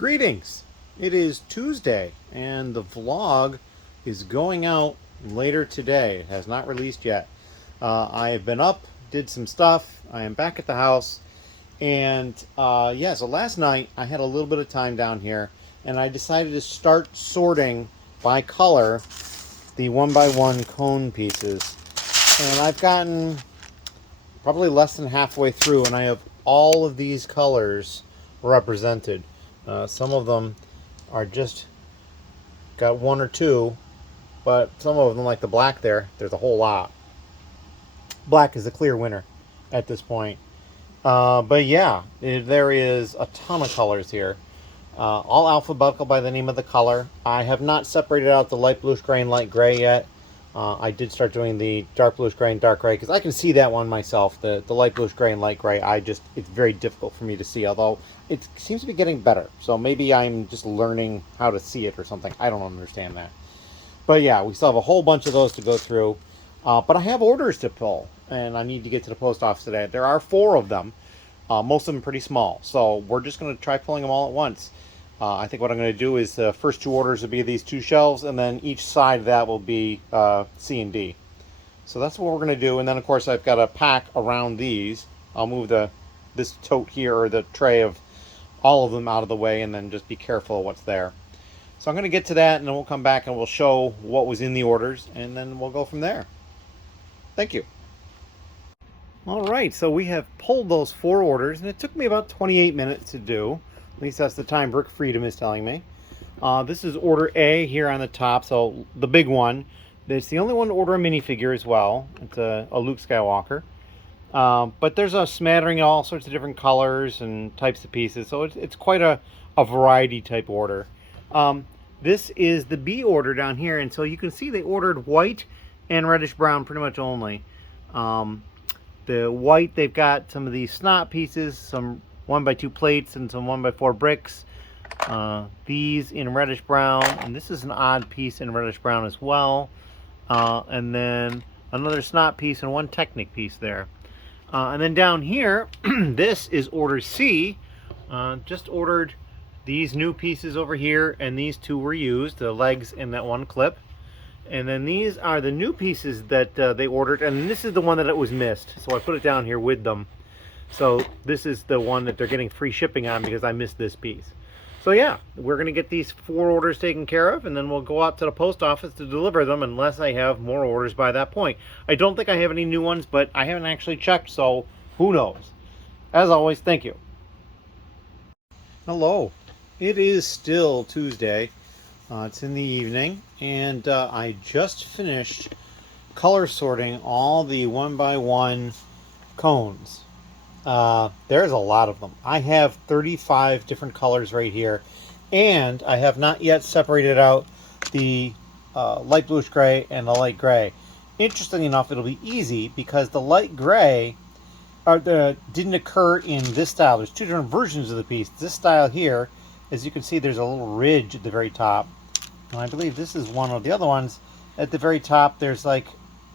Greetings! It is Tuesday and the vlog is going out later today. It has not released yet. I have been up, did some stuff. I am back at the house and so last night I had a little bit of time down here and I decided to start sorting by color the one by one cone pieces. And I've gotten probably less than halfway through and I have all of these colors represented. Some of them are just got one or two, but some of them, like the black there's a whole lot. Black is a clear winner at this point. But yeah, there is a ton of colors here. All alphabetical by the name of the color. I have not separated out the light bluish gray and light gray yet. I did start doing the dark bluish gray and dark gray because I can see that one myself. The light bluish gray and light gray, it's very difficult for me to see, although it seems to be getting better. So maybe I'm just learning how to see it or something. I don't understand that. But yeah, we still have a whole bunch of those to go through. But I have orders to pull, and I need to get to the post office today. There are 4 of them, most of them pretty small. So we're just going to try pulling them all at once. I think what I'm going to do is the first 2 orders will be these 2 shelves, and then each side of that will be C and D. So that's what we're going to do. And then, of course, I've got a pack around these. I'll move this tote here, or the tray of all of them, out of the way, and then just be careful of what's there. So I'm going to get to that, and then we'll come back and we'll show what was in the orders, and then we'll go from there. Thank you. All right, so we have pulled those 4 orders, and it took me about 28 minutes to do. At least that's the time Brick Freedom is telling me. This is order A here on the top, so the big one. It's the only one to order a minifigure as well. It's a Luke Skywalker. But there's a smattering of all sorts of different colors and types of pieces, so it's quite a variety type order. This is the B order down here, and so you can see they ordered white and reddish brown pretty much only. The white, they've got some of these snot pieces, some 1x2 plates, and some 1x4 bricks. These in reddish brown, and this is an odd piece in reddish brown as well. And then another snot piece and 1 Technic piece there. And then down here, this is order C. Just ordered these new pieces over here, and these 2 were used, the legs and that 1 clip. And then these are the new pieces that they ordered, and this is the one that it was missed, so I put it down here with them. So this is the one that they're getting free shipping on because I missed this piece. So yeah, we're going to get these 4 orders taken care of, and then we'll go out to the post office to deliver them unless I have more orders by that point. I don't think I have any new ones, but I haven't actually checked, so who knows. As always, thank you. Hello. It is still Tuesday. It's in the evening, and I just finished color sorting all the 1x1 cones. There's a lot of them. I have 35 different colors right here, and I have not yet separated out the light bluish gray and the light gray. Interestingly enough, it'll be easy because the light gray didn't occur in this style. There's 2 different versions of the piece. This style here, as you can see, there's a little ridge at the very top, and I believe this is one of the other ones. At the very top, there's like,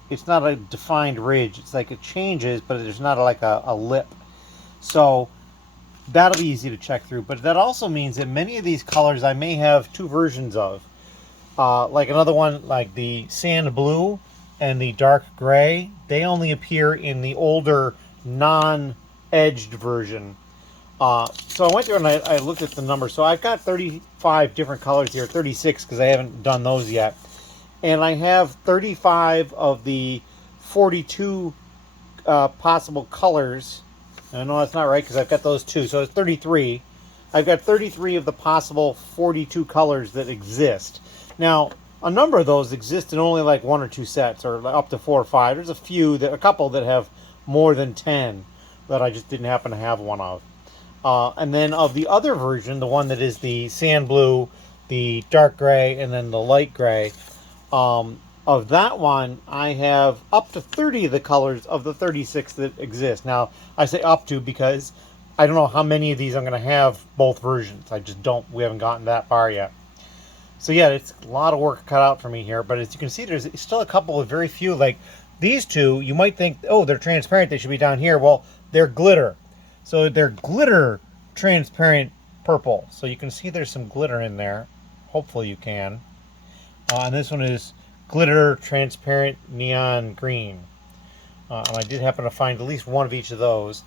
it's not a defined ridge. It's like it changes, but there's not like a lip. So that'll be easy to check through. But that also means that many of these colors I may have 2 versions of. Like another one, like the sand blue and the dark gray, they only appear in the older non-edged version. So I went there and I looked at the numbers. So I've got 35 different colors here, 36 because I haven't done those yet. And I have 35 of the 42 possible colors. And I know that's not right because I've got those 2. So it's 33. I've got 33 of the possible 42 colors that exist. Now, a number of those exist in only like 1 or 2 sets, or up to 4 or 5. There's a couple that have more than 10 that I just didn't happen to have one of. And then of the other version, the one that is the sand blue, the dark gray, and then the light gray, of that one, I have up to 30 of the colors of the 36 that exist. Now, I say up to because I don't know how many of these I'm going to have both versions. We haven't gotten that far yet. So yeah, it's a lot of work cut out for me here, but as you can see, there's still a couple of very few, like these 2, you might think, oh, they're transparent, they should be down here. Well, they're glitter. So they're glitter transparent purple. So you can see there's some glitter in there. Hopefully you can. And this one is glitter transparent neon green. And I did happen to find at least one of each of those.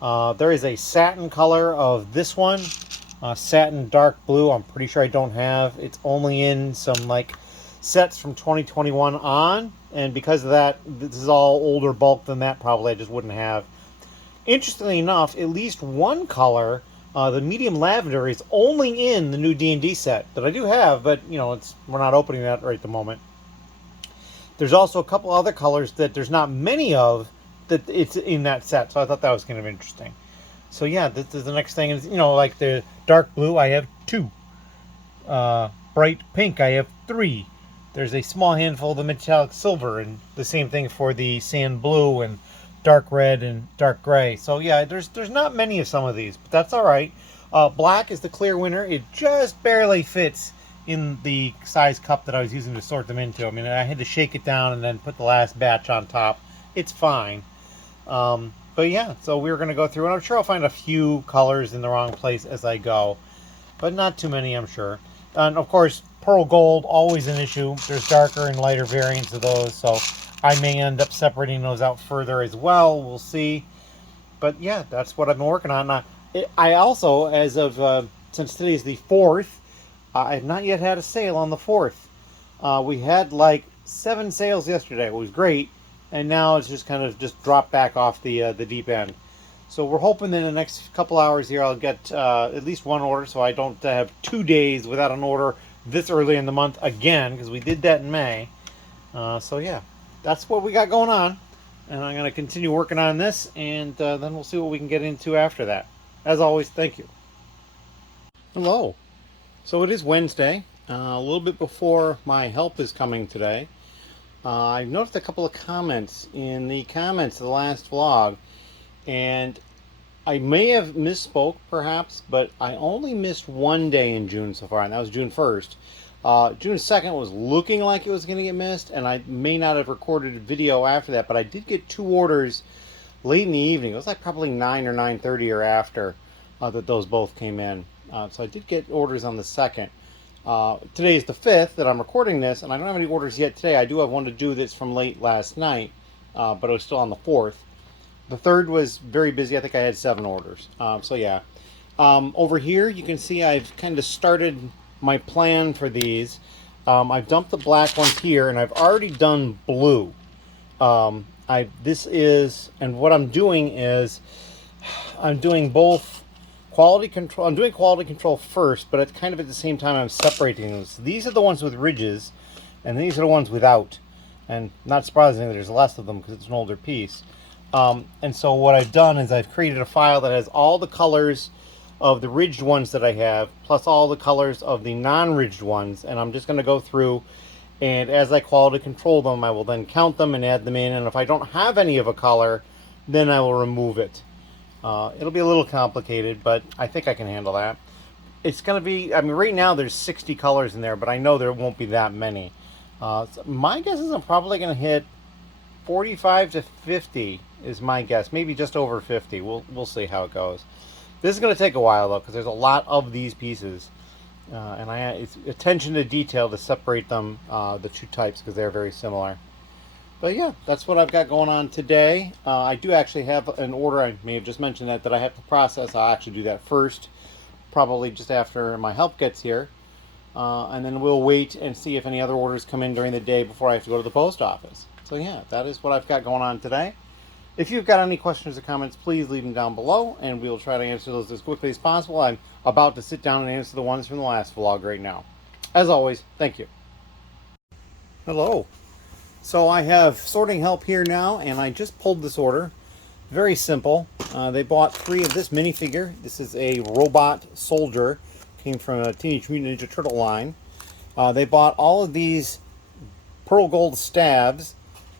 There is a satin color of this one. Satin dark blue, I'm pretty sure I don't have. It's only in some like sets from 2021 on. And because of that, this is all older bulk than that probably I just wouldn't have. Interestingly enough, at least one color, the medium lavender, is only in the new D&D set that I do have, but you know, we're not opening that right at the moment. There's also a couple other colors that there's not many of that it's in that set, so I thought that was kind of interesting. So yeah, this is the next thing. Is, you know, like the dark blue, I have 2. Bright pink, I have 3. There's a small handful of the metallic silver, and the same thing for the sand blue and dark red and dark gray. So yeah, there's not many of some of these, but that's all right. Black is the clear winner. It just barely fits in the size cup that I was using to sort them into. I mean, I had to shake it down and then put the last batch on top. It's fine. But yeah, so we're going to go through, and I'm sure I'll find a few colors in the wrong place as I go, but not too many, I'm sure. And of course, pearl gold, always an issue. There's darker and lighter variants of those, so I may end up separating those out further as well. We'll see. But yeah, that's what I've been working on. I also, as of, since today is the 4th, I have not yet had a sale on the 4th. We had like 7 sales yesterday. It was great. And now it's just kind of just dropped back off the deep end. So we're hoping that in the next couple hours here I'll get at least one order, so I don't have 2 days without an order this early in the month again, because we did that in May. So yeah, that's what we got going on. And I'm going to continue working on this, and then we'll see what we can get into after that. As always, thank you. Hello. So it is Wednesday, a little bit before my help is coming today. I noticed a couple of comments in the comments of the last vlog, and I may have misspoke perhaps, but I only missed one day in June so far, and that was June 1st. June 2nd was looking like it was going to get missed, and I may not have recorded a video after that, but I did get 2 orders late in the evening. It was like probably 9 or 9:30 or after that those both came in. So I did get orders on the 2nd. Today is the 5th that I'm recording this, and I don't have any orders yet today. I do have one to do that's from late last night, but it was still on the 4th. The 3rd was very busy. I think I had 7 orders. So yeah. Over here, you can see I've kind of started my plan for these. I've dumped the black ones here, and I've already done blue. This is, and what I'm doing is, I'm doing both quality control. I'm doing quality control first, but it's kind of at the same time I'm separating them. So these are the ones with ridges, and these are the ones without. And not surprisingly, there's less of them because it's an older piece. And so what I've done is I've created a file that has all the colors of the ridged ones that I have, plus all the colors of the non-ridged ones, and I'm just going to go through, and as I quality control them, I will then count them and add them in, and if I don't have any of a color, then I will remove it. It'll be a little complicated, but I think I can handle that. It's going to be, I mean, right now there's 60 colors in there, but I know there won't be that many. So my guess is I'm probably going to hit 45 to 50 is my guess. Maybe just over 50. We'll see how it goes. This is going to take a while, though, because there's a lot of these pieces. And it's attention to detail to separate them, the 2 types, because they're very similar. But yeah, that's what I've got going on today. I do actually have an order. I may have just mentioned that I have to process. I'll actually do that first, probably just after my help gets here. And then we'll wait and see if any other orders come in during the day before I have to go to the post office. So yeah, that is what I've got going on today. If you've got any questions or comments, please leave them down below, and we'll try to answer those as quickly as possible. I'm about to sit down and answer the ones from the last vlog right now. As always, thank you. Hello. So I have sorting help here now, and I just pulled this order. Very simple. They bought 3 of this minifigure. This is a robot soldier. Came from a Teenage Mutant Ninja Turtle line. They bought all of these pearl gold stabs.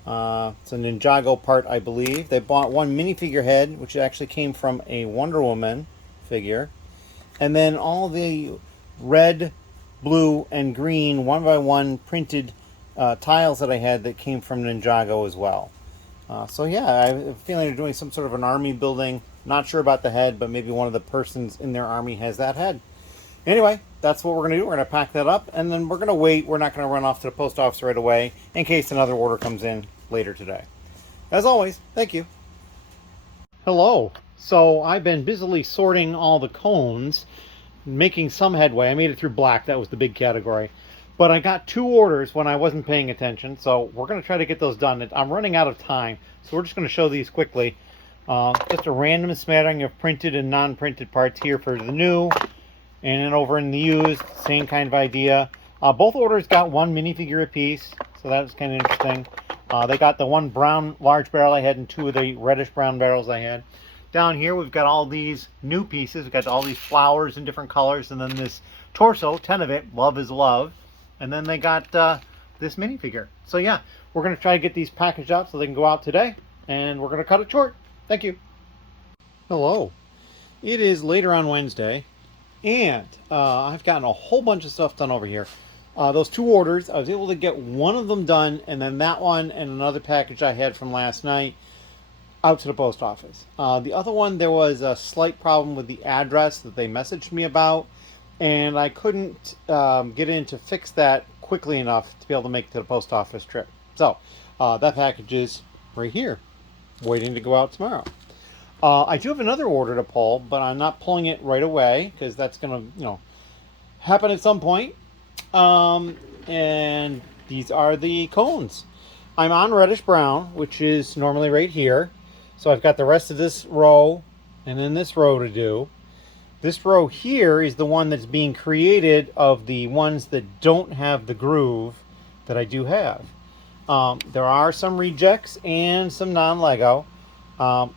It's a Ninjago part, I believe. They bought 1 minifigure head, which actually came from a Wonder Woman figure. And then all the red, blue, and green 1x1 printed tiles that I had that came from Ninjago as well. So yeah, I have a feeling they're doing some sort of an army building Not sure about the head, but maybe one of the persons in their army has that head. Anyway, that's what we're going to do. We're going to pack that up, and then we're going to wait. We're not going to run off to the post office right away in case another order comes in later today. As always, thank you. Hello. So I've been busily sorting all the cones, making some headway. I made it through black. That was the big category. But I got 2 orders when I wasn't paying attention, so we're going to try to get those done. I'm running out of time, so we're just going to show these quickly. Just a random smattering of printed and non-printed parts here for the new. And then over in the used, same kind of idea. Both orders got 1 minifigure apiece, so that was kind of interesting. They got the 1 brown large barrel I had and 2 of the reddish brown barrels I had. Down here we've got all these new pieces. We've got all these flowers in different colors, and then this torso, 10 of it, love is love. And then they got this minifigure. So yeah, we're going to try to get these packaged out so they can go out today, and we're going to cut it short. Thank you. Hello. It is later on Wednesday. And I've gotten a whole bunch of stuff done over here. Those 2 orders, I was able to get one of them done, and then that one and another package I had from last night out to the post office. The other one, there was a slight problem with the address that they messaged me about, and I couldn't get in to fix that quickly enough to be able to make it to the post office trip. So that package is right here, waiting to go out tomorrow. I do have another order to pull, but I'm not pulling it right away because that's going to, happen at some point. And these are the cones. I'm on reddish brown, which is normally right here. So I've got the rest of this row and then this row to do. This row here is the one that's being created of the ones that don't have the groove that I do have. There are some rejects and some non-Lego.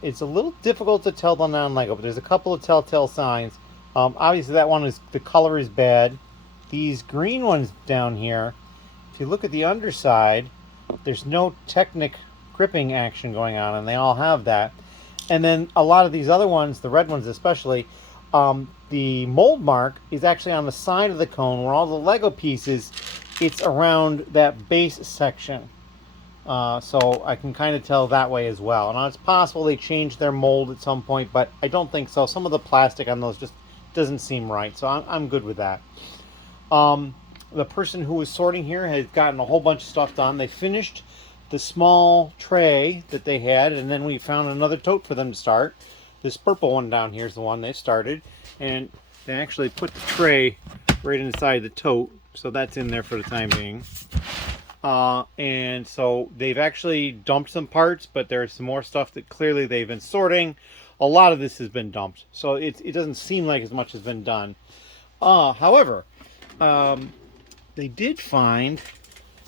It's a little difficult to tell the non-Lego, but there's a couple of telltale signs. Obviously that one is, the color is bad. These green ones down here, if you look at the underside, there's no Technic gripping action going on, and they all have that. And then a lot of these other ones, the red ones especially, the mold mark is actually on the side of the cone where all the Lego pieces, it's around that base section. So I can kind of tell that way as well. Now it's possible they changed their mold at some point, but I don't think so. Some of the plastic on those just doesn't seem right, so I'm good with that. The person who was sorting here has gotten a whole bunch of stuff done. They finished the small tray that they had, and then we found another tote for them to start. This purple one down here is the one they started, and they actually put the tray right inside the tote, so that's in there for the time being. And so they've actually dumped some parts, but there's some more stuff that clearly they've been sorting. A lot of this has been dumped, so it doesn't seem like as much has been done. However, they did find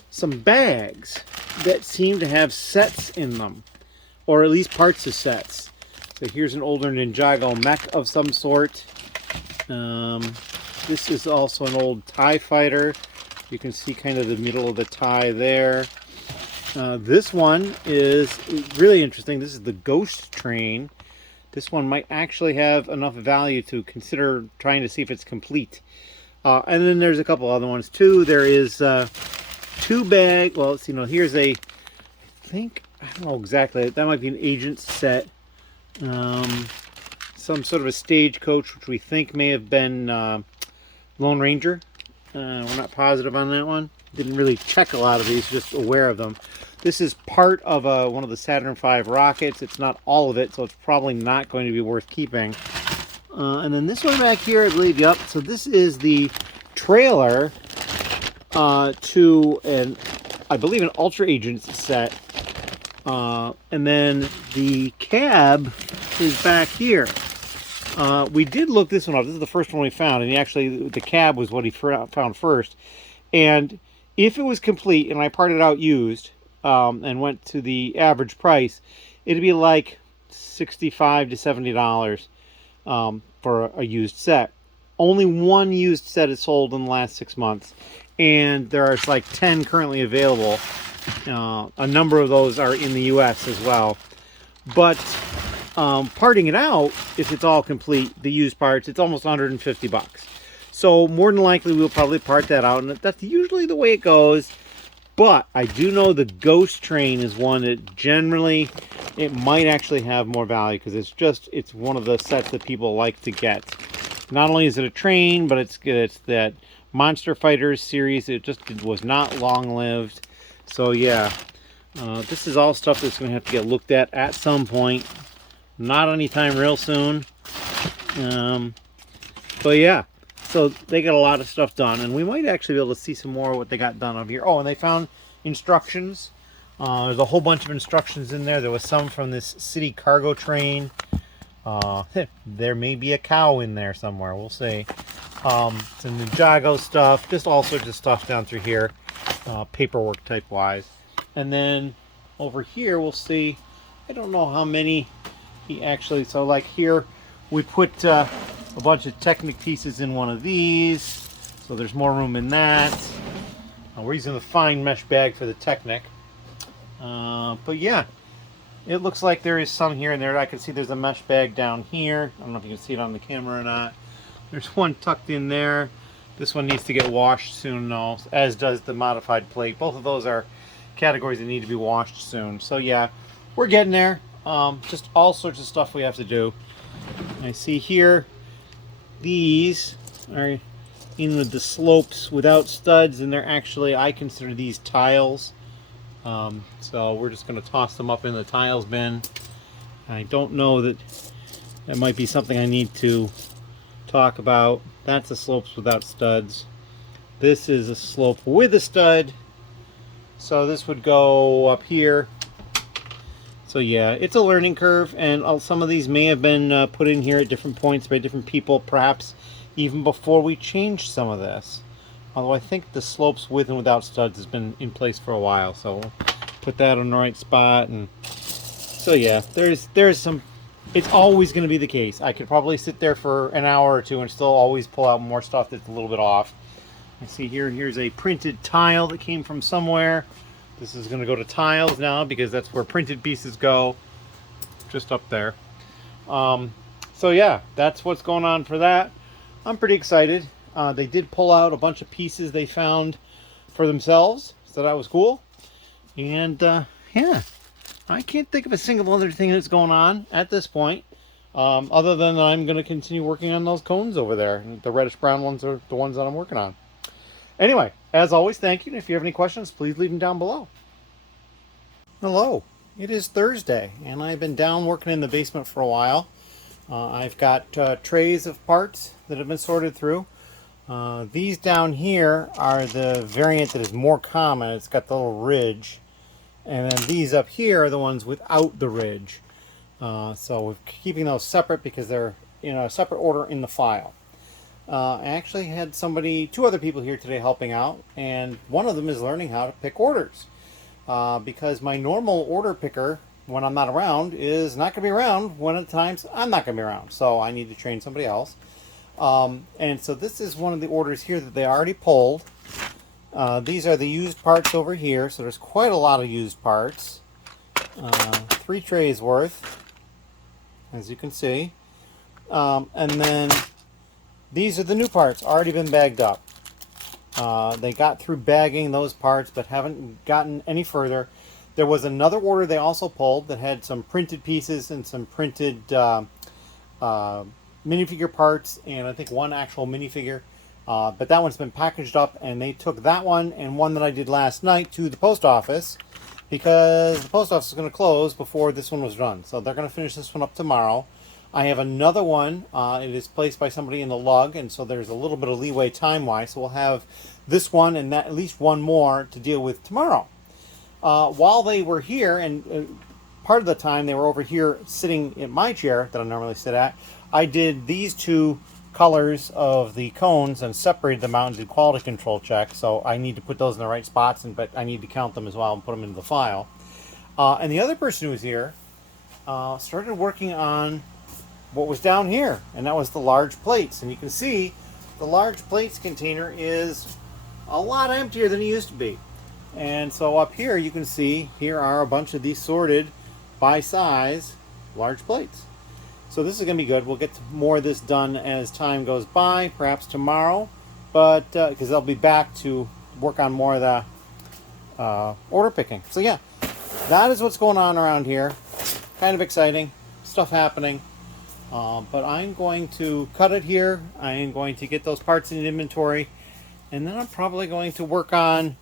some bags that seem to have sets in them, or at least parts of sets. So here's an older Ninjago mech of some sort. This is also an old TIE fighter. You can see kind of the middle of the tie there. This one is really interesting. This is the Ghost Train. This one might actually have enough value to consider trying to see if it's complete. And then there's a couple other ones too. There is 2 bag. Well, let's see. No, here's a. I don't know exactly. That might be an agent set. Some sort of a stagecoach, which we think may have been Lone Ranger. We're not positive on that one. Didn't really check a lot of these, just aware of them. This is part of one of the Saturn V rockets. It's not all of it, so it's probably not going to be worth keeping. And then this one back here, I believe, yep. So this is the trailer to I believe, an Ultra Agents set. And then the cab is back here. We did look this one up. This is the first one we found, and actually the cab was what he found first. And if it was complete and I parted out used and went to the average price, it'd be like $65 to $70 for a used set. Only one used set is sold in the last 6 months, and there are like 10 currently available. A number of those are in the US as well. But parting it out, if it's all complete, the used parts, it's almost 150 bucks. So more than likely we'll probably part that out, and that's usually the way it goes. But I do know the Ghost Train is one that generally, it might actually have more value because it's one of the sets that people like to get. Not only is it a train, but it's that Monster Fighters series. It was not long-lived. So yeah, this is all stuff that's going to have to get looked at some point. Not anytime real soon. But yeah, so they got a lot of stuff done, and we might actually be able to see some more of what they got done over here. Oh, and they found instructions. There's a whole bunch of instructions in there. There was some from this city cargo train. There may be a cow in there somewhere. We'll see. Some Ninjago stuff. Just all sorts of stuff down through here. Paperwork type wise. And then over here we'll see. I don't know how many he actually... So like here we put a bunch of Technic pieces in one of these. So there's more room in that. We're using the fine mesh bag for the Technic. But yeah, it looks like there is some here and there. I can see there's a mesh bag down here. I don't know if you can see it on the camera or not. There's one tucked in there. This one needs to get washed soon, though, as does the modified plate. Both of those are categories that need to be washed soon. So yeah, we're getting there. Just all sorts of stuff we have to do. I see here, these are in with the slopes without studs, and they're actually, I consider these tiles. So we're just going to toss them up in the tiles bin. I don't know that might be something I need to talk about. That's a slopes without studs. This is a slope with a stud. So this would go up here. So yeah, it's a learning curve, and some of these may have been put in here at different points by different people, perhaps even before we changed some of this. Although I think the slopes with and without studs has been in place for a while, so we'll put that on the right spot. And so yeah, there's some. It's always going to be the case. I could probably sit there for an hour or two and still always pull out more stuff that's a little bit off. I see here's a printed tile that came from somewhere. This is going to go to tiles now because that's where printed pieces go, just up there. So yeah, that's what's going on for that. I'm pretty excited. They did pull out a bunch of pieces they found for themselves, so that was cool. And yeah, I can't think of a single other thing that's going on at this point, other than I'm going to continue working on those cones over there. The reddish brown ones are the ones that I'm working on. Anyway, as always, thank you. And if you have any questions, please leave them down below. Hello, it is Thursday, and I've been down working in the basement for a while. I've got trays of parts that have been sorted through. These down here are the variant that is more common. It's got the little ridge. And then these up here are the ones without the ridge. So we're keeping those separate because they're in a separate order in the file. I actually had two other people here today helping out, and one of them is learning how to pick orders. Because my normal order picker, when I'm not around, is not going to be around when at times I'm not going to be around. So I need to train somebody else. And so this is one of the orders here that they already pulled. These are the used parts over here, so there's quite a lot of used parts. 3 trays worth, as you can see. And then these are the new parts, already been bagged up. They got through bagging those parts, but haven't gotten any further. There was another order they also pulled that had some printed pieces and some printed minifigure parts, and I think one actual minifigure. But that one's been packaged up, and they took that one and one that I did last night to the post office because the post office is going to close before this one was done. So they're going to finish this one up tomorrow. I have another one. It is placed by somebody in the lug, and so there's a little bit of leeway time-wise. So we'll have this one and at least one more to deal with tomorrow. While they were here, and part of the time they were over here sitting in my chair that I normally sit at, I did these 2 colors of the cones and separated them out and did quality control checks. So I need to put those in the right spots, but I need to count them as well and put them into the file. And the other person who was here started working on what was down here, and that was the large plates. And you can see the large plates container is a lot emptier than it used to be. And so up here you can see here are a bunch of these sorted by size large plates. So this is going to be good. We'll get more of this done as time goes by, perhaps tomorrow, but because I'll be back to work on more of the order picking. So yeah, that is what's going on around here. Kind of exciting stuff happening. But I'm going to cut it here. I am going to get those parts in inventory, and then I'm probably going to work on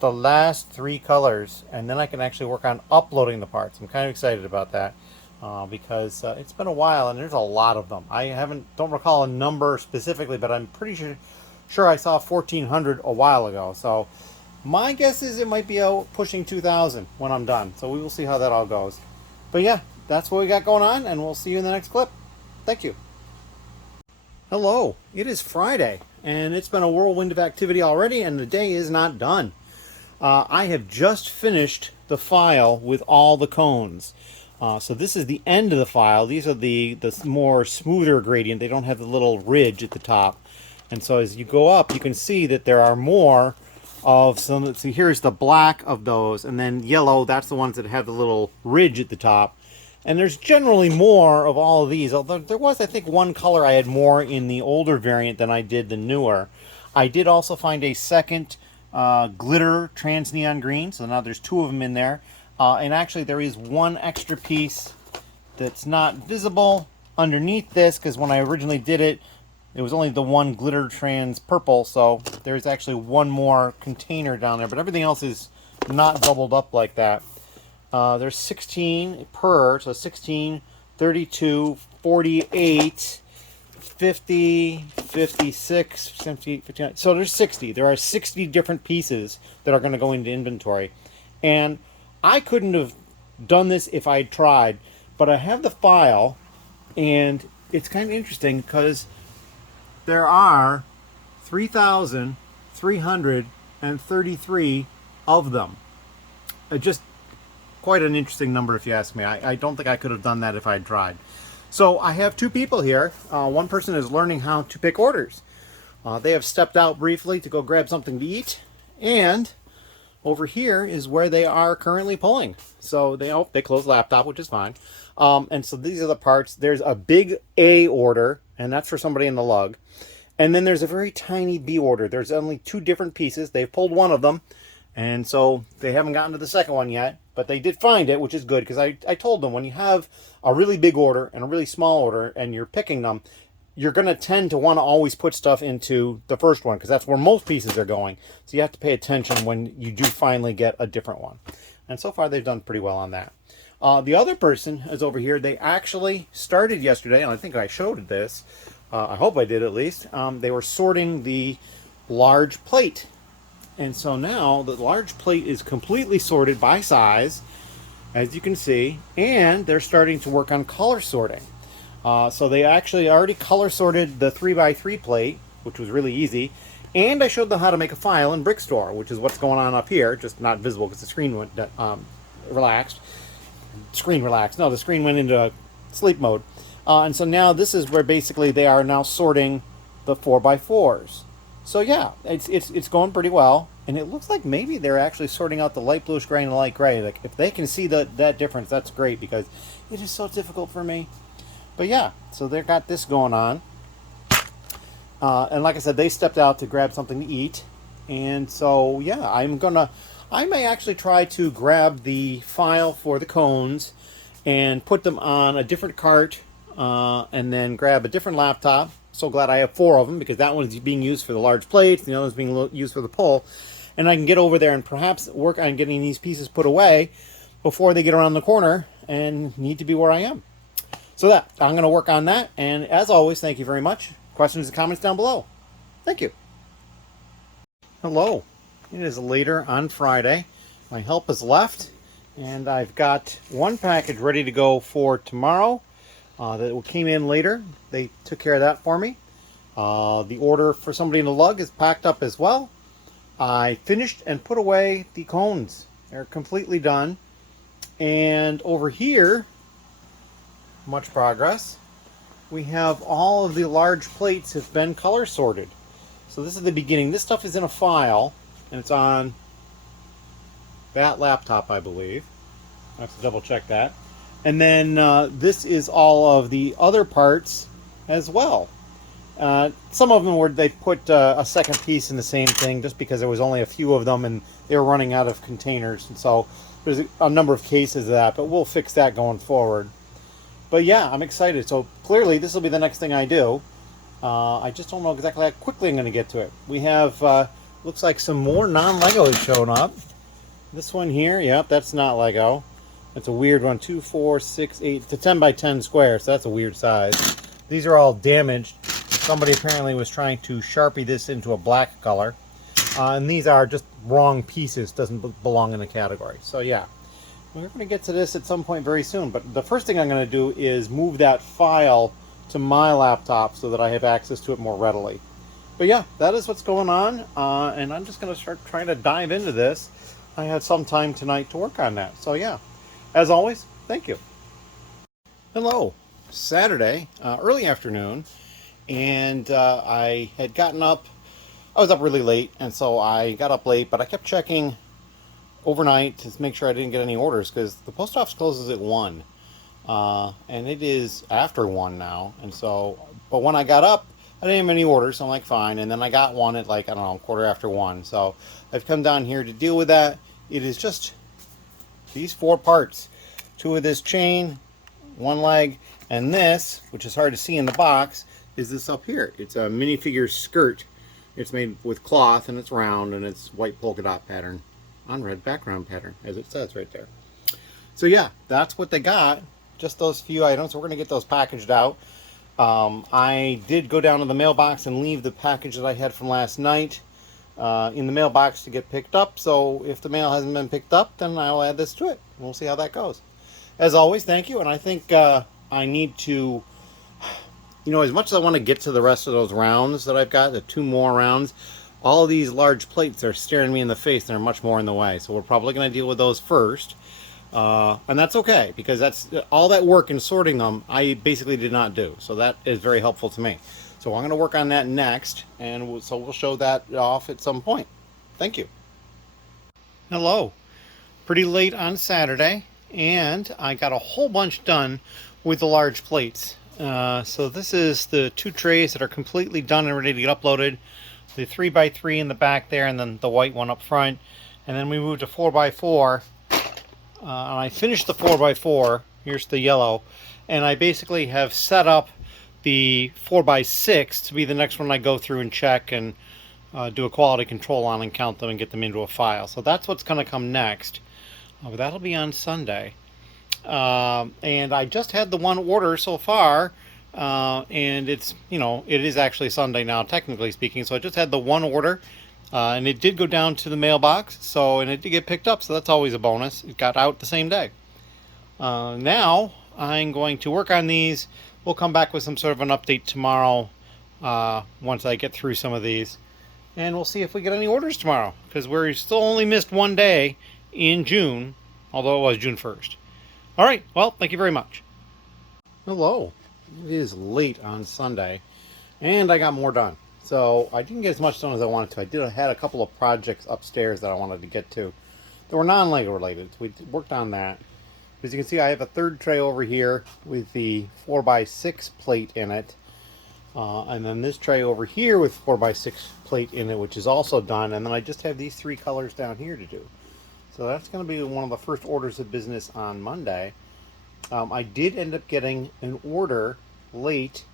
the last 3 colors, and then I can actually work on uploading the parts. I'm kind of excited about that because it's been a while and there's a lot of them. I don't recall a number specifically, but I'm pretty sure I saw 1,400 a while ago. So my guess is it might be out pushing 2,000 when I'm done. So we will see how that all goes. But yeah, that's what we got going on, and we'll see you in the next clip. Thank you. Hello, it is Friday, and it's been a whirlwind of activity already, and the day is not done. I have just finished the file with all the cones. So this is the end of the file. These are the more smoother gradient. They don't have the little ridge at the top. And so as you go up, you can see that there are more of some. So here's the black of those, and then yellow, that's the ones that have the little ridge at the top. And there's generally more of all of these, although there was, I think, one color I had more in the older variant than I did the newer. I did also find a second glitter trans neon green, so now there's 2 of them in there. And actually there is one extra piece that's not visible underneath this, because when I originally did it, it was only the one glitter trans purple, so there's actually one more container down there, but everything else is not doubled up like that. There's 16 per, so 16, 32, 48, 50, 56, 78, 59. So there's 60. There are 60 different pieces that are going to go into inventory. And I couldn't have done this if I had tried, but I have the file, and it's kind of interesting because there are 3,333 of them. Just quite an interesting number if you ask me. I don't think I could have done that if I'd tried. So I have 2 people here. One person is learning how to pick orders. They have stepped out briefly to go grab something to eat, and over here is where they are currently pulling. So they closed the laptop, which is fine. And so these are the parts. There's a big A order, and that's for somebody in the lug. And then there's a very tiny B order. There's only 2 different pieces. They've pulled one of them, and so they haven't gotten to the second one yet. But they did find it, which is good, because I told them when you have a really big order and a really small order and you're picking them, you're going to tend to want to always put stuff into the first one, because that's where most pieces are going. So you have to pay attention when you do finally get a different one. And so far they've done pretty well on that. The other person is over here. They actually started yesterday, and I think I showed this. I hope I did at least. They were sorting the large plate. And so now the large plate is completely sorted by size, as you can see, and they're starting to work on color sorting. So they actually already color sorted the 3x3 plate, which was really easy, and I showed them how to make a file in Brickstore, which is what's going on up here, just not visible because the screen went relaxed. No, the screen went into sleep mode. And so now this is where basically they are now sorting the 4x4s. So yeah, it's going pretty well, and it looks like maybe they're actually sorting out the light bluish gray and the light gray. Like if they can see that difference, that's great, because it is so difficult for me. But yeah, so they've got this going on, and like I said, they stepped out to grab something to eat, and so yeah, I may actually try to grab the file for the cones and put them on a different cart, and then grab a different laptop. So glad I have 4 of them, because that one is being used for the large plates, the other is being used for the pull. And I can get over there and perhaps work on getting these pieces put away before they get around the corner and need to be where I am. So I'm going to work on that. And as always, thank you very much. Questions and comments down below. Thank you. Hello. It is later on Friday. My help has left, and I've got one package ready to go for tomorrow. That came in later. They took care of that for me. The order for somebody in the lug is packed up as well. I finished and put away the cones. They're completely done. And over here, much progress. We have all of the large plates have been color sorted. So this is the beginning. This stuff is in a file, and it's on that laptop, I believe. I have to double check that. And then this is all of the other parts as well. Some of them were, they put a second piece in the same thing just because there was only a few of them and they were running out of containers. And so there's a number of cases of that, but we'll fix that going forward. But yeah, I'm excited. So clearly this will be the next thing I do. I just don't know exactly how quickly I'm going to get to it. We have, looks like some more non-Legos showing up. This one here, yep, that's not Lego. That's a weird one. 2, 4, 6, 8. It's a 10 by 10 square, so that's a weird size. These are all damaged. Somebody apparently was trying to Sharpie this into a black color. And these are just wrong pieces. Doesn't belong in the category. So yeah, we're going to get to this at some point very soon. But the first thing I'm going to do is move that file to my laptop so that I have access to it more readily. But yeah, that is what's going on. And I'm just going to start trying to dive into this. I had some time tonight to work on that. So yeah, as always, thank you. Hello. Saturday, early afternoon, and I had gotten up. I was up really late, and so I got up late, but I kept checking overnight to make sure I didn't get any orders because the post office closes at 1, and it is after 1 now. And so, but when I got up, I didn't have any orders, so I'm like, fine. And then I got one at like, I don't know, 1:15. So I've come down here to deal with that. It is just these 4 parts: 2 of this chain, 1 leg, and this, which is hard to see in the box, is this up here. It's a minifigure skirt. It's made with cloth, and it's round, and it's white polka dot pattern on red background pattern, as it says right there. So yeah, that's what they got. Just those few items. So we're going to get those packaged out. I did go down to the mailbox and leave the package that I had from last night in the mailbox to get picked up. So if the mail hasn't been picked up, then I'll add this to it. We'll see how that goes. As always, thank you. And I think I need to, you know, as much as I want to get to the rest of those rounds that I've got, the 2 more rounds, all of these large plates are staring me in the face and are much more in the way. So we're probably going to deal with those first. And that's okay, because that's all that work in sorting them I basically did not do. So that is very helpful to me. So I'm going to work on that next, and so we'll show that off at some point. Thank you. Hello. Pretty late on Saturday, and I got a whole bunch done with the large plates. So this is the 2 trays that are completely done and ready to get uploaded. The 3x3 in the back there, and then the white one up front. And then we moved to 4x4. And I finished the 4x4. Here's the yellow. And I basically have set up the 4x6 to be the next one I go through and check and do a quality control on and count them and get them into a file. So that's what's going to come next. But that'll be on Sunday. And I just had the 1 order so far. And it's, you know, it is actually Sunday now, technically speaking. So I just had the 1 order. And it did go down to the mailbox, so, and it did get picked up, so that's always a bonus. It got out the same day. Now I'm going to work on these. We'll come back with some sort of an update tomorrow once I get through some of these, and we'll see if we get any orders tomorrow, because we're still only missed 1 day in June, although it was June 1st. All right, well, thank you very much. Hello. It is late on Sunday, and I got more done. So I didn't get as much done as I wanted to. I had a couple of projects upstairs that I wanted to get to that were non-Lego related. So we worked on that. As you can see, I have a 3rd tray over here with the 4x6 plate in it. And then this tray over here with 4x6 plate in it, which is also done. And then I just have these 3 colors down here to do. So that's going to be one of the first orders of business on Monday. I did end up getting an order late.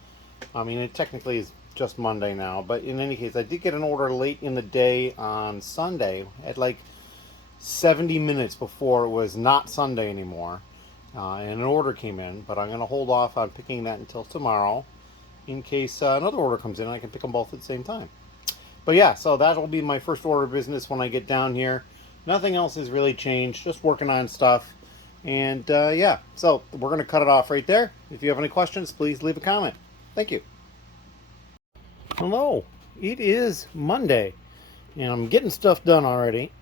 I mean, it technically is just Monday now, but in any case, I did get an order late in the day on Sunday at like 70 minutes before it was not Sunday anymore, and an order came in, but I'm going to hold off on picking that until tomorrow in case another order comes in and I can pick them both at the same time. But yeah, so that will be my first order of business when I get down here. Nothing else has really changed, just working on stuff. And yeah, so we're going to cut it off right there. If you have any questions, please leave a comment. Thank you. Hello, it is Monday, and I'm getting stuff done already.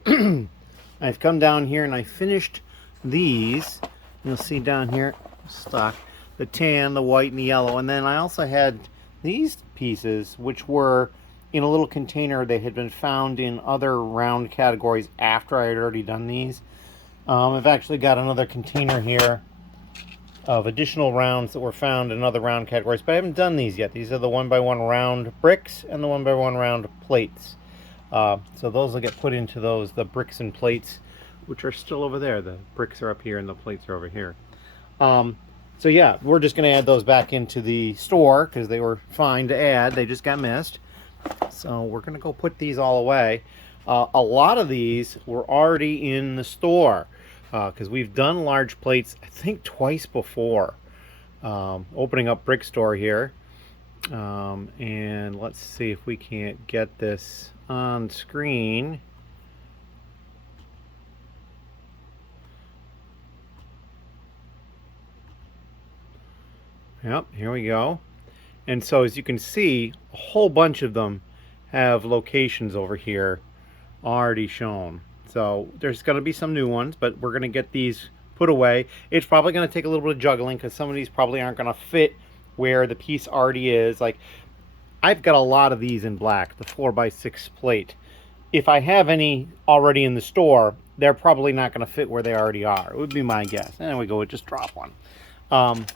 I've come down here and I finished these. You'll see down here, stock, the tan, the white, and the yellow. And then I also had these pieces, which were in a little container. They had been found in other round categories after I had already done these. I've actually got another container here of additional rounds that were found in other round categories, but I haven't done these yet. These are the 1x1 round bricks and the 1x1 round plates. So those will get put into the bricks and plates, which are still over there. The bricks are up here and the plates are over here. So yeah, we're just going to add those back into the store because they were fine to add. They just got missed. So we're going to go put these all away. A lot of these were already in the store because we've done large plates, I think, twice before. Opening up Brick Store here. And let's see if we can't get this on screen. Yep, here we go. And so as you can see, a whole bunch of them have locations over here already shown. So there's going to be some new ones, but we're going to get these put away. It's probably going to take a little bit of juggling because some of these probably aren't going to fit where the piece already is. Like, I've got a lot of these in black, the 4x6 plate. If I have any already in the store, they're probably not going to fit where they already are. It would be my guess. And there we go, just drop one.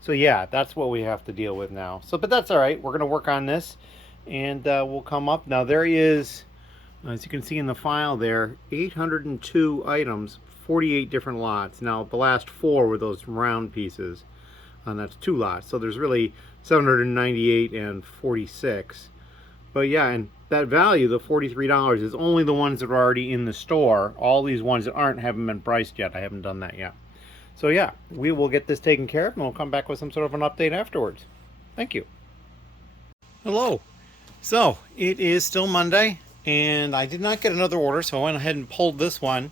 So yeah, that's what we have to deal with now. So, but that's all right. We're going to work on this, and we'll come up. Now there is, as you can see in the file there, 802 items, 48 different lots. Now the last 4 were those round pieces, and that's 2 lots. So there's really 798 and 46. But yeah, and that value, the $43, is only the ones that are already in the store. All these ones that haven't been priced yet. I haven't done that yet. So yeah, we will get this taken care of, and we'll come back with some sort of an update afterwards. Thank you. Hello. So it is still Monday, and I did not get another order, so I went ahead and pulled this one.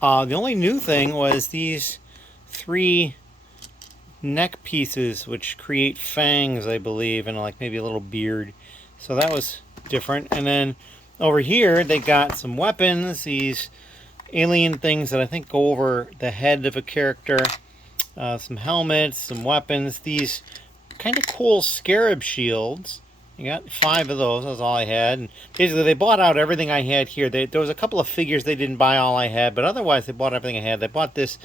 The only new thing was these 3 neck pieces, which create fangs, I believe, and like maybe a little beard. So that was different. And then over here, they got some weapons, these alien things that I think go over the head of a character, some helmets, some weapons, these kind of cool scarab shields. You got 5 of those. That's all I had. And basically, they bought out everything I had here. There was a couple of figures they didn't buy all I had, but otherwise they bought everything I had. They bought this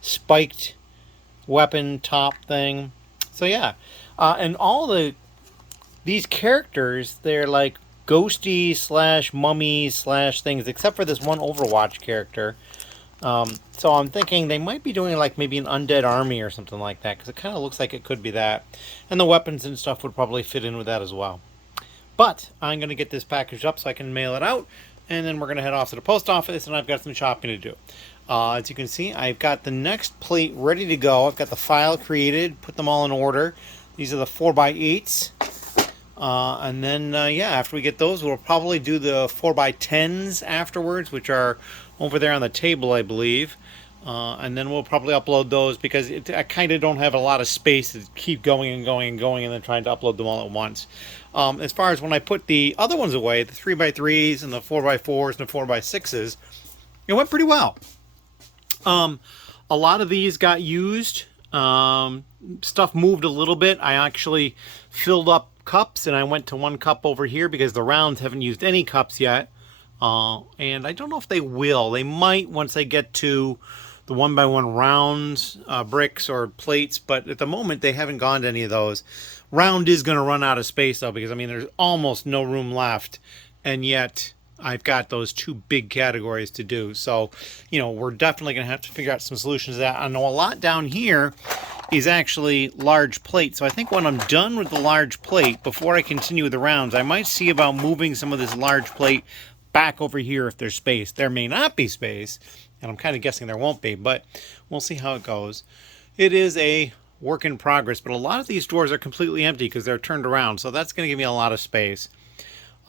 spiked weapon top thing. So yeah, and all these characters, they're like ghosty / mummy / things, except for this one Overwatch character. So I'm thinking they might be doing like maybe an undead army or something like that, because it kind of looks like it could be that. And the weapons and stuff would probably fit in with that as well. But I'm going to get this packaged up so I can mail it out, and then we're going to head off to the post office, and I've got some shopping to do. As you can see, I've got the next plate ready to go. I've got the file created, put them all in order. These are the 4x8s. And then, yeah, after we get those, we'll probably do the 4x10s afterwards, which are over there on the table, I believe. And then we'll probably upload those because I kind of don't have a lot of space to keep going and going and going and then trying to upload them all at once. As far as when I put the other ones away, the 3x3s and the 4x4s and the 4x6s, it went pretty well. A lot of these got used. Stuff moved a little bit. I actually filled up cups, and I went to 1 cup over here because the rounds haven't used any cups yet. And I don't know if they will. They might once I get to the 1x1 rounds, bricks or plates, but at the moment they haven't gone to any of those. Round is going to run out of space though, because I mean there's almost no room left, and yet I've got those 2 big categories to do. So, you know, we're definitely going to have to figure out some solutions to that. I know a lot down here is actually large plate. So I think when I'm done with the large plate, before I continue with the rounds, I might see about moving some of this large plate back over here if there's space. There may not be space, and I'm kind of guessing there won't be, but we'll see how it goes. It is a work in progress, but a lot of these doors are completely empty because they're turned around. So that's going to give me a lot of space.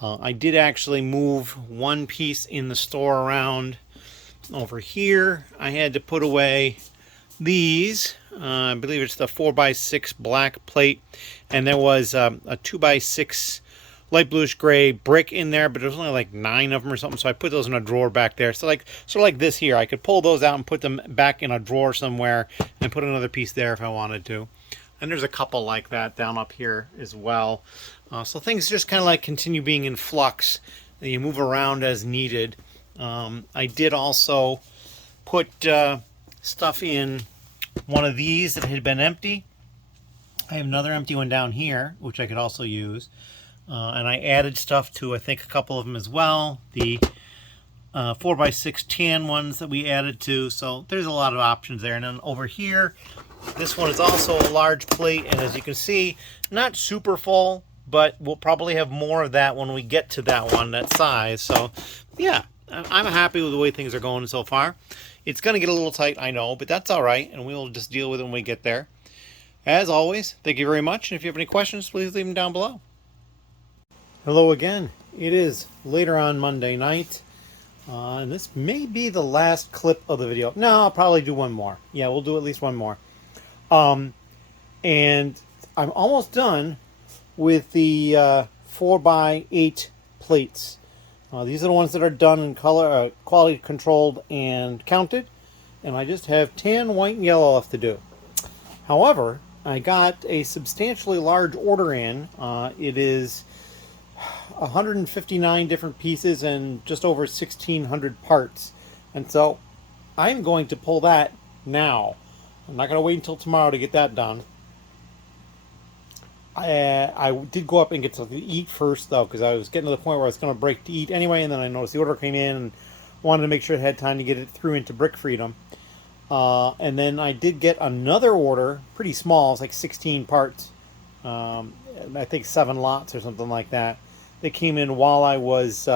I did actually move 1 piece in the store around over here. I had to put away these. I believe it's the 4x6 black plate, and there was a 2x6 light bluish gray brick in there, but there's only like 9 of them or something, so I put those in a drawer back there. So like sort of like this here, I could pull those out and put them back in a drawer somewhere and put another piece there if I wanted to. And there's a couple like that down up here as well. So things just kind of like continue being in flux. You move around as needed. I did also put stuff in one of these that had been empty. I have another empty one down here, which I could also use. And I added stuff to, I think, a couple of them as well. The 4x6 tan ones that we added to. So there's a lot of options there. And then over here, this one is also a large plate. And as you can see, not super full, but we'll probably have more of that when we get to that one, that size. So yeah, I'm happy with the way things are going so far. It's going to get a little tight, I know, but that's all right. And we'll just deal with it when we get there. As always, thank you very much. And if you have any questions, please leave them down below. Hello again. It is later on Monday night. And this may be the last clip of the video. No, I'll probably do one more. Yeah, we'll do at least one more. And I'm almost done with the 4x8 plates. These are the ones that are done in color, quality controlled and counted. And I just have tan, white, and yellow left to do. However, I got a substantially large order in. It is 159 different pieces and just over 1,600 parts. And so I'm going to pull that now. I'm not going to wait until tomorrow to get that done. I did go up and get something to eat first, though, because I was getting to the point where I was going to break to eat anyway, and then I noticed the order came in and wanted to make sure I had time to get it through into Brick Freedom. And then I did get another order, pretty small, it's like 16 parts, I think 7 lots or something like that. They came in while I was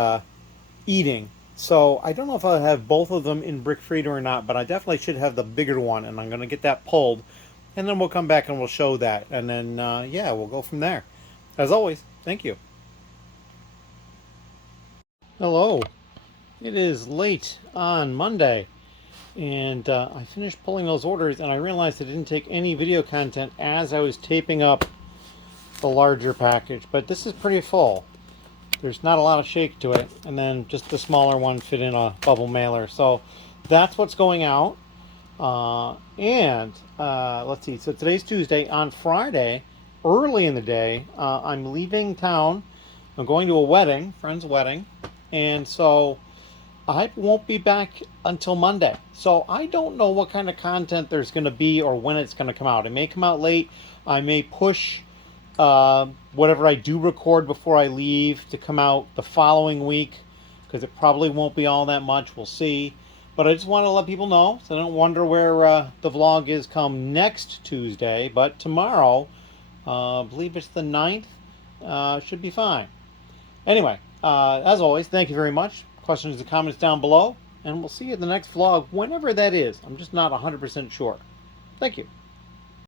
eating. So I don't know if I'll have both of them in Brick Freedom or not, but I definitely should have the bigger one, and I'm going to get that pulled. And then we'll come back and we'll show that. And then, yeah, we'll go from there. As always, thank you. Hello. It is late on Monday. And I finished pulling those orders, and I realized I didn't take any video content as I was taping up the larger package. But this is pretty full. There's not a lot of shake to it. And then just the smaller one fit in a bubble mailer. So that's what's going out. Let's see. So today's Tuesday. On Friday, early in the day, I'm leaving town. I'm going to a wedding, friend's wedding. And so I won't be back until Monday. So I don't know what kind of content there's going to be or when it's going to come out. It may come out late. I may push whatever I do record before I leave to come out the following week, because it probably won't be all that much. We'll see. But I just want to let people know so I don't wonder where the vlog is come next Tuesday. But tomorrow, I believe it's the 9th, should be fine. Anyway, as always, thank you very much. Questions and comments down below, and we'll see you in the next vlog, whenever that is. I'm just not 100% sure. Thank you.